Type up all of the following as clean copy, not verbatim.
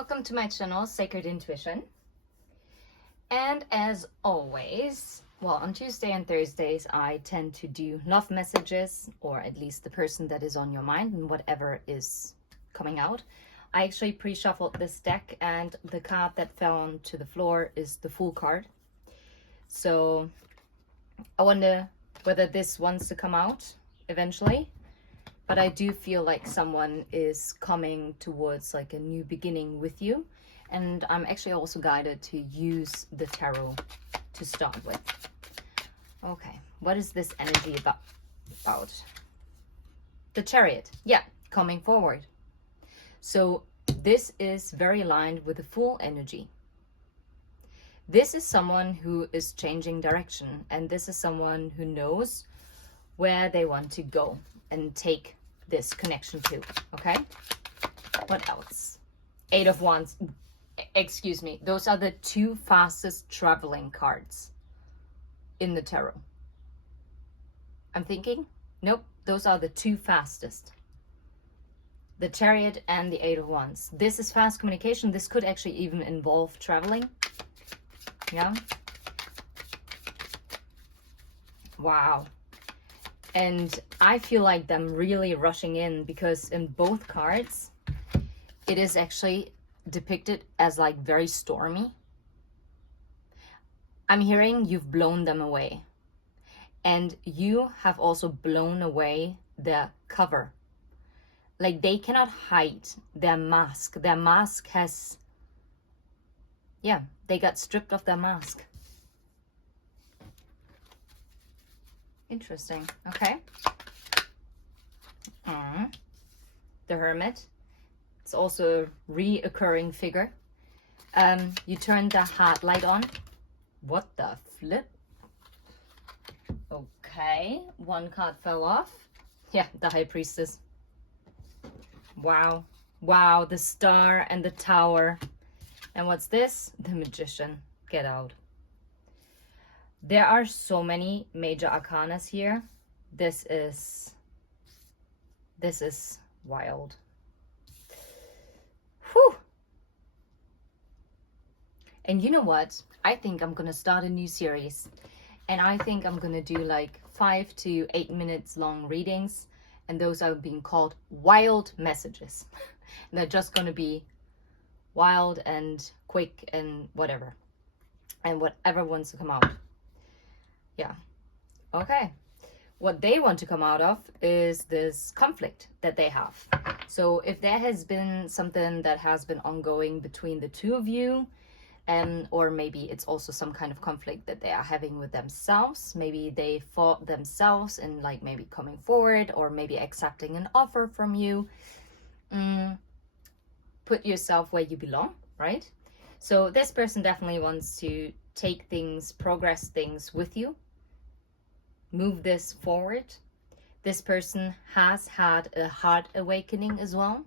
Welcome to my channel, Sacred Intuition. And as always, well, on Tuesday and Thursdays, I tend to do love messages, or at least the person that is on your mind and whatever is coming out. I actually pre-shuffled this deck, and the card that fell onto the floor is the Fool card. So I wonder whether this wants to come out eventually. But I do feel like someone is coming towards like a new beginning with you. And I'm actually also guided to use the tarot to start with. Okay, what is this energy about? The Chariot, yeah, coming forward. So this is very aligned with the Fool energy. This is someone who is changing direction, and this is someone who knows where they want to go and take this connection to. Okay, what else? Eight of Wands. Excuse me, those are the two fastest traveling cards in the tarot. I'm thinking, nope, those are the two fastest. The Chariot and the Eight of Wands. This is fast communication. This could actually even involve traveling. Yeah. Wow. And I feel like them really rushing in, because in both cards, it is actually depicted as like very stormy. I'm hearing you've blown them away. And you have also blown away their cover. Like they cannot hide their mask. Their mask has, yeah, they got stripped of their mask. Interesting. Okay. The Hermit. It's also a reoccurring figure. You turn the heart light on. What the flip? Okay. One card fell off. Yeah, the High Priestess. Wow. Wow, the Star and the Tower. And what's this? The Magician. Get out. There are so many major arcanas here. This is wild. Whew. And you know what? I think I'm gonna start a new series. And I think I'm gonna do like 5 to 8 minutes long readings. And those are being called wild messages. And they're just gonna be wild and quick and whatever. And whatever wants to come out. Yeah. Okay. What they want to come out of is this conflict that they have. So if there has been something that has been ongoing between the two of you, or maybe it's also some kind of conflict that they are having with themselves. Maybe they fought themselves in like maybe coming forward, or maybe accepting an offer from you. Put yourself where you belong, right? So this person definitely wants to take things, progress things with you. Move this forward. This person has had a heart awakening as well,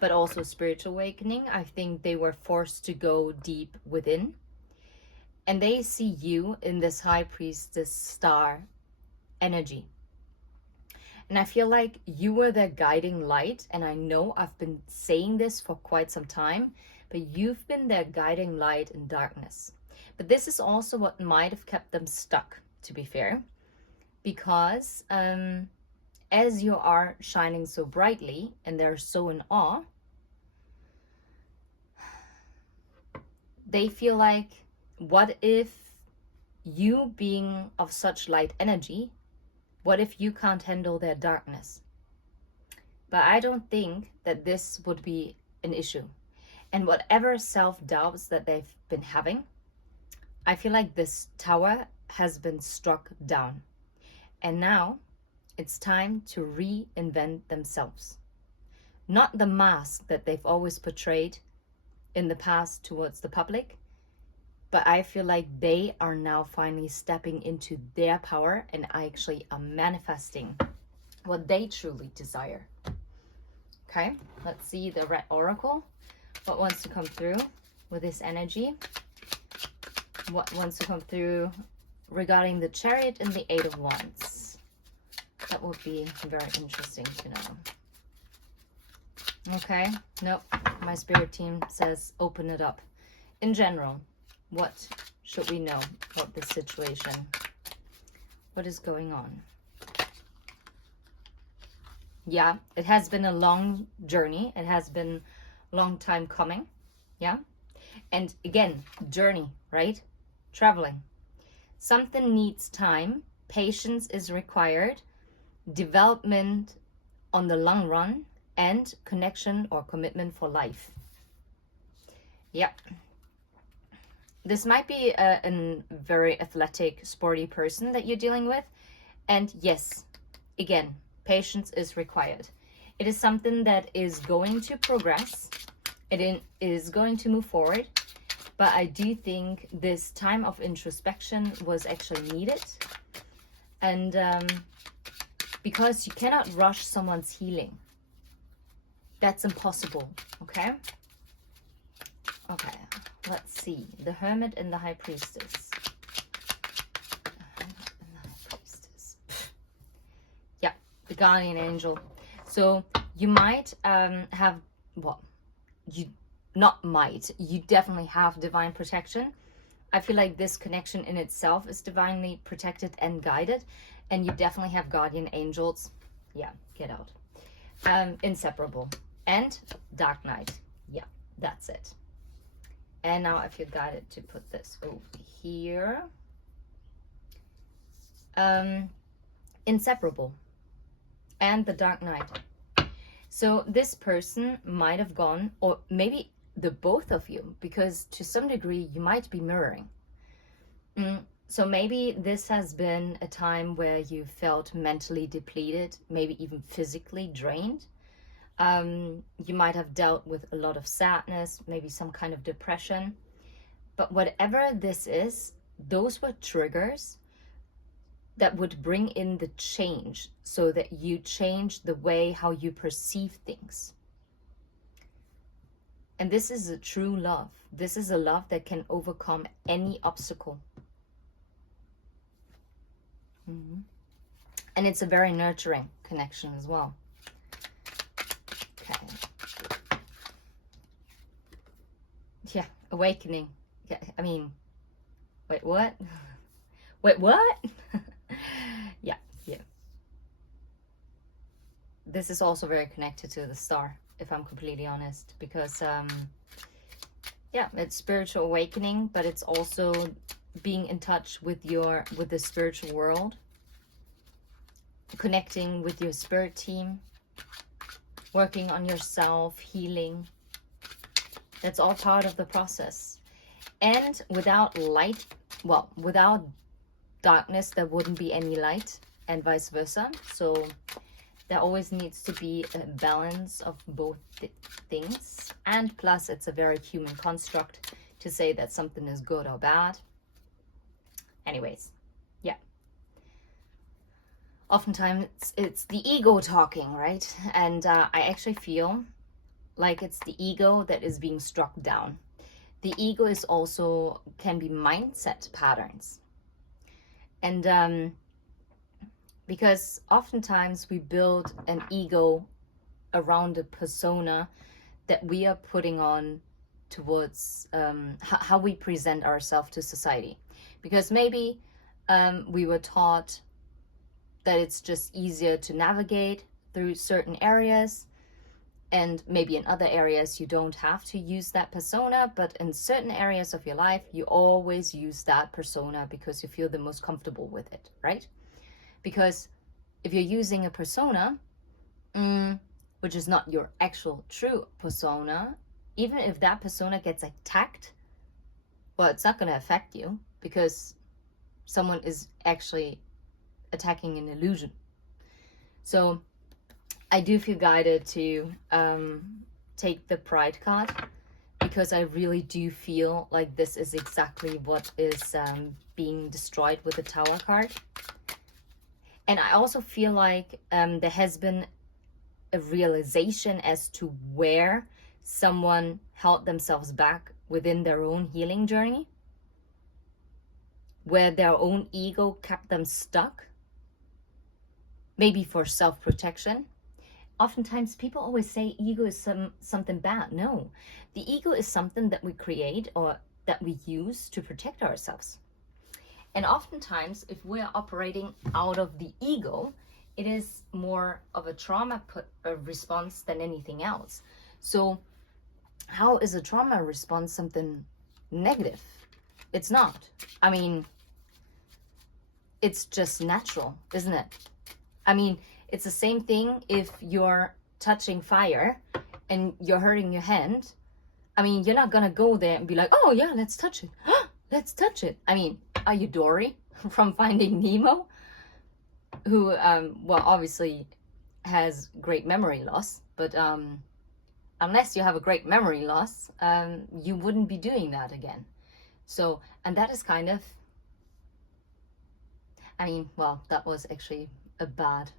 but also spiritual awakening. I think they were forced to go deep within. And they see you in this High Priestess Star energy. And I feel like you were their guiding light. And I know I've been saying this for quite some time, but you've been their guiding light in darkness. But this is also what might have kept them stuck, to be fair. Because as you are shining so brightly and they're so in awe, they feel like, what if you being of such light energy, what if you can't handle their darkness? But I don't think that this would be an issue. And whatever self-doubts that they've been having, I feel like this tower has been struck down. And now it's time to reinvent themselves. Not the mask that they've always portrayed in the past towards the public, but I feel like they are now finally stepping into their power and actually are manifesting what they truly desire. Okay, let's see the Red Oracle. What wants to come through with this energy? What wants to come through regarding the Chariot and the Eight of Wands? That would be very interesting to know. Okay, nope. my spirit team says open it up. In general, what should we know about this situation? What is going on? Yeah, it has been a long journey. It has been a long time coming. Yeah. And again, journey, right? Traveling. Something needs time. Patience is required. Development on the long run, and connection or commitment for life. Yeah. This might be a very athletic, sporty person that you're dealing with. And yes, again, patience is required. It is something that is going to progress. It is going to move forward. But I do think this time of introspection was actually needed. And because you cannot rush someone's healing. That's impossible, okay? Okay, let's see. The Hermit and the High Priestess. Yeah, the Guardian Angel. So you might have, well, you definitely have divine protection. I feel like this connection in itself is divinely protected and guided. And you definitely have guardian angels. Yeah, get out. Inseparable. And Dark Knight. Yeah, that's it. And now I feel guided to put this over here. Inseparable. And the Dark Knight. So this person might have gone, or maybe the both of you, because to some degree you might be mirroring. So maybe this has been a time where you felt mentally depleted, maybe even physically drained. You might have dealt with a lot of sadness, maybe some kind of depression. But whatever this is, those were triggers that would bring in the change so that you change the way how you perceive things. And this is a true love. This is a love that can overcome any obstacle. And it's a very nurturing connection as well. Okay. Yeah, awakening. Yeah, I mean, wait, what? Wait, what? Yeah. This is also very connected to the star, if I'm completely honest, because yeah, it's spiritual awakening, but it's also being in touch with the spiritual world, connecting with your spirit team, working on yourself, healing. That's all part of the process. And without light, well, without darkness, there wouldn't be any light, and vice versa. So there always needs to be a balance of both things. And plus, it's a very human construct to say that something is good or bad. Anyways, yeah. Oftentimes it's the ego talking, right? And I actually feel like it's the ego that is being struck down. The ego is also can be mindset patterns. And because oftentimes we build an ego around a persona that we are putting on towards how we present ourselves to society. Because maybe we were taught that it's just easier to navigate through certain areas, and maybe in other areas you don't have to use that persona, but in certain areas of your life you always use that persona because you feel the most comfortable with it, right? Because if you're using a persona which is not your actual true persona, even if that persona gets attacked, well, it's not going to affect you because someone is actually attacking an illusion. So I do feel guided to take the Pride card, because I really do feel like this is exactly what is being destroyed with the Tower card. And I also feel like there has been a realization as to where someone held themselves back within their own healing journey, where their own ego kept them stuck, maybe for self-protection. oftentimes people always say ego is something bad. No, the ego is something that we create or that we use to protect ourselves. And oftentimes, if we're operating out of the ego, it is more of a trauma response than anything else. So how is a trauma response something negative? It's not. I mean, it's just natural, isn't it? I mean, it's the same thing if you're touching fire and you're hurting your hand. I mean, you're not gonna go there and be like, oh yeah, let's touch it. Let's touch it. I mean, are you Dory from Finding Nemo? Who, well, obviously has great memory loss, but unless you have a great memory loss, you wouldn't be doing that again. So, and that is kind of, I mean, well, that was actually a bad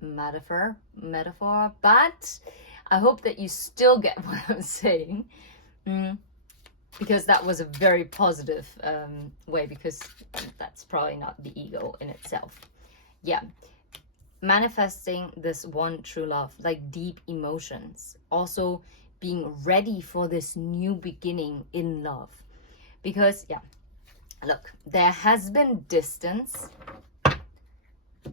metaphor, but I hope that you still get what I'm saying. Because that was a very positive way, because that's probably not the ego in itself. Yeah, manifesting this one true love, like deep emotions, also being ready for this new beginning in love. Because yeah, look, there has been distance,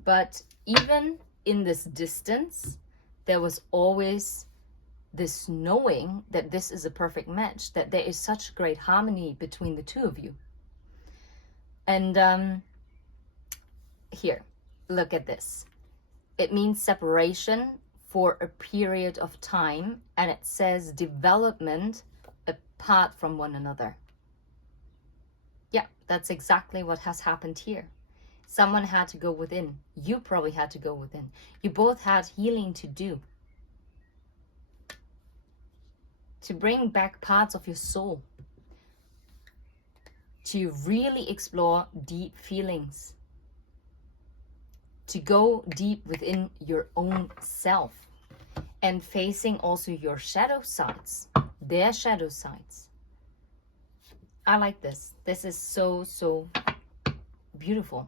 but even in this distance, there was always this knowing that this is a perfect match, that there is such great harmony between the two of you. And here, look at this. It means separation for a period of time, and it says development apart from one another. Yeah, that's exactly what has happened here. Someone had to go within. You probably had to go within. You both had healing to do, to bring back parts of your soul, to really explore deep feelings, to go deep within your own self, and facing also your shadow sides, their shadow sides. I like this. This is so, so beautiful.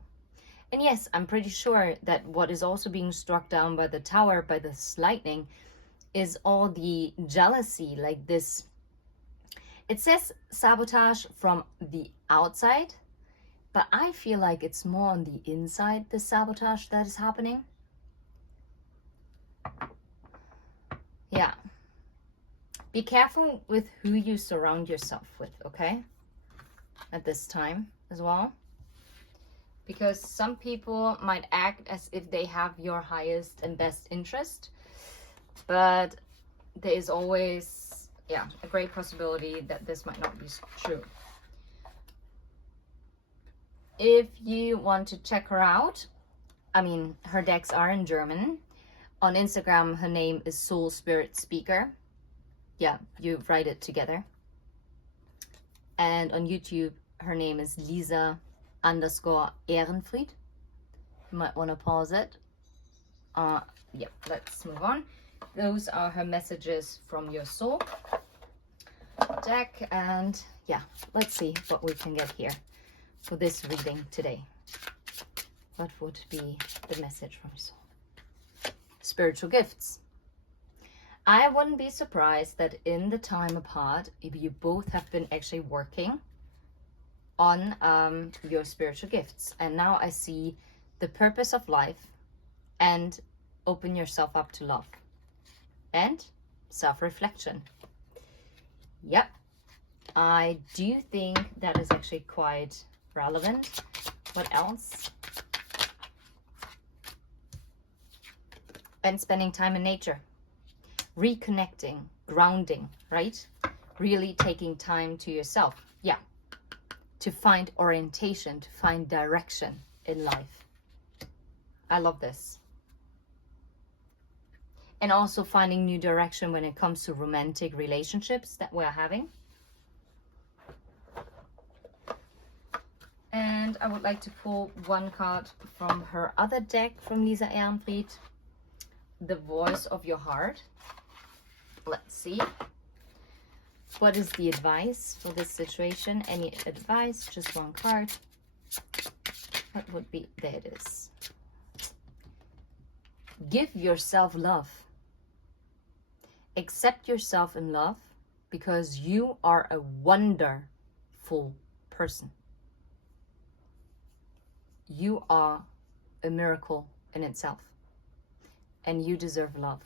And yes, I'm pretty sure that what is also being struck down by the tower, by this lightning, is all the jealousy, like this. It says sabotage from the outside, but I feel like it's more on the inside, the sabotage that is happening. Yeah. Be careful with who you surround yourself with, okay? At this time as well. Because some people might act as if they have your highest and best interest, but there is always, yeah, a great possibility that this might not be true. If you want to check her out, I mean, her decks are in German. On Instagram, her name is Soul Spirit Speaker. Yeah, you write it together. And on YouTube, her name is Lisa_Ehrenfried. You might want to pause it. Yeah, let's move on. Those are her messages from your soul deck. And yeah, let's see what we can get here for this reading today. What would be the message from your soul? Spiritual gifts. I wouldn't be surprised that in the time apart, if you both have been actually working on your spiritual gifts. And now I see the purpose of life and open yourself up to love and self-reflection. Yep, I do think that is actually quite relevant. What else? And spending time in nature, reconnecting, grounding, right? Really taking time to yourself. Yeah. To find orientation, to find direction in life. I love this. And also finding new direction when it comes to romantic relationships that we're having. And I would like to pull one card from her other deck from Lisa Ehrenfried. The Voice of Your Heart. Let's see. What is the advice for this situation? Any advice? Just one card. What would be? There it is. Give yourself love. Accept yourself in love because you are a wonderful person. You are a miracle in itself, and you deserve love.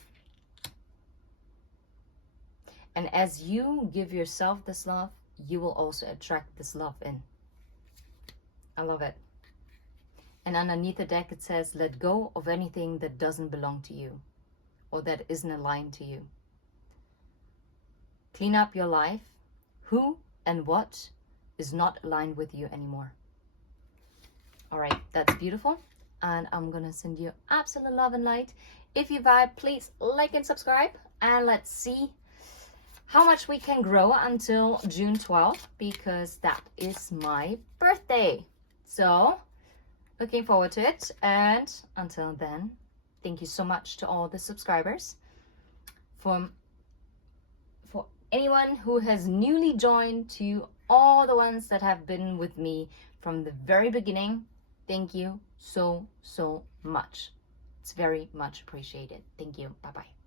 And as you give yourself this love, you will also attract this love in. I love it. And underneath the deck it says, let go of anything that doesn't belong to you or that isn't aligned to you. Clean up your life. Who and what is not aligned with you anymore. All right, that's beautiful. And I'm going to send you absolute love and light. If you vibe, please like and subscribe. And let's see how much we can grow until June 12th, because that is my birthday. So looking forward to it. And until then, thank you so much to all the subscribers. For anyone who has newly joined, to all the ones that have been with me from the very beginning, thank you so much. It's very much appreciated. Thank you. Bye-bye.